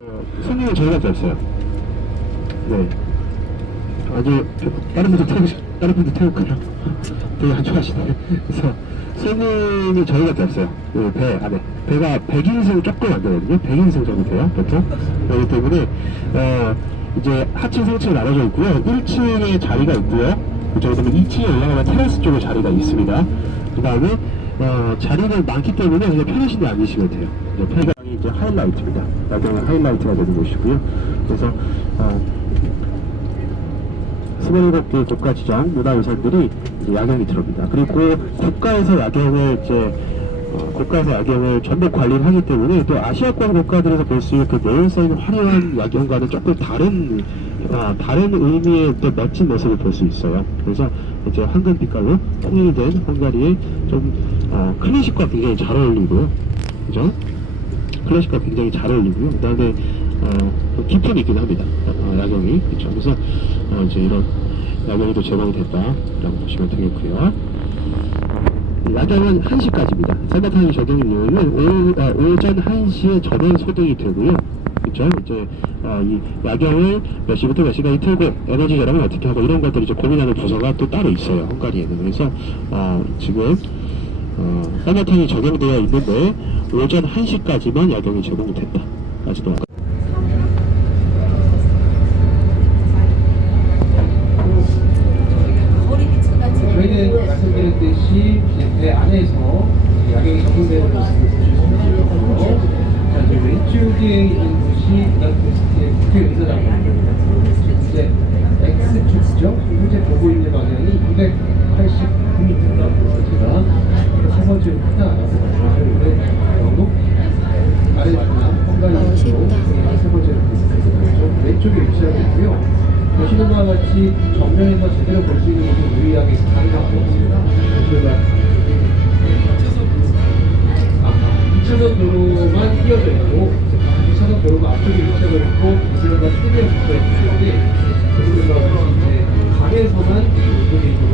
어, 손님은 저희밖에 없어요. 네. 아주 다른 분들 태우 다른 분들 태울까요? 되게 안 좋아하시네. 그래서 손님이 저희밖에 없어요. 그배 안에 배가 100인승 조금 안 되거든요. 100인승 정도 돼요, 보통. 그렇기 때문에 어, 이제 하층, 상층 나눠져 있고요. 1층에 자리가 있고요. 그쪽에 보면 2층에 올라가면 테라스 쪽에 자리가 있습니다. 그 다음에 어, 자리는 많기 때문에 그냥 편하신 데 앉으시면 돼요. 이제 폐강이 이제 하이라이트입니다. 야경의 하이라이트가 되는 곳이고요. 그래서 어, 27개 국가 지정 문화유산들이 이제 야경이 들어옵니다. 그리고 국가에서 야경을 이제 어, 국가에서 야경을 전부 관리를 하기 때문에 또 아시아권 국가들에서 볼 수 있는 그 내용성 화려한 야경과는 조금 다른 어, 다른 의미의 또 멋진 모습을 볼 수 있어요. 그래서 이제 황금 빛깔로 통일된 헝가리의 좀 어, 클래식과 굉장히 잘 어울리고요. 그죠? 클래식과 굉장히 잘 어울리고요. 그 다음에, 어, 또 깊음이 있긴 합니다. 어, 야경이. 그쵸. 그래서, 어, 이제 이런 야경이 또 제공이 됐다라고 보시면 되겠고요. 야경은 1시까지입니다. 산다타임 적용 이유는 오후, 아, 오전 1시에 전원 소등이 되고요. 그쵸? 이제, 어, 이 야경을 몇 시부터 몇 시까지 틀고 에너지 절약을 어떻게 하고 이런 것들을 이제 고민하는 부서가 또 따로 있어요. 헝가리에는. 그래서, 어, 지금, 어, 산다타임이 적용되어 있는데 오전 1시까지만 야경이 제공이 된다. 아직도 저희는 말씀드렸듯이 배 안에서 야경이 적용되는 모습을 보실 수 있고요. 자, 이제 왼쪽에 있는 곳이 부다페스트의 국회의사당입니다. 이제 X축이죠. 현재 보고 있는 방향이 289m입니다. 그래서 제가 첫 번째로 크다라고 말씀드렸는데 영국 아래쪽이나 헝가리 쪽으로 세 번째로 보시면 왼쪽에 위치하고 있고요. 보시는 바와 같이 정면에서 제대로 볼 수 있는 곳은 유일하게 다리밖에 없습니다. 저희가 아, 2차선 도로만 이어져 있고 2차선 도로가 앞쪽에 위치하고 있고 이제가 세대에 붙어 있는데 보시는 바와 같이 이제 강에서만 이쪽에 있는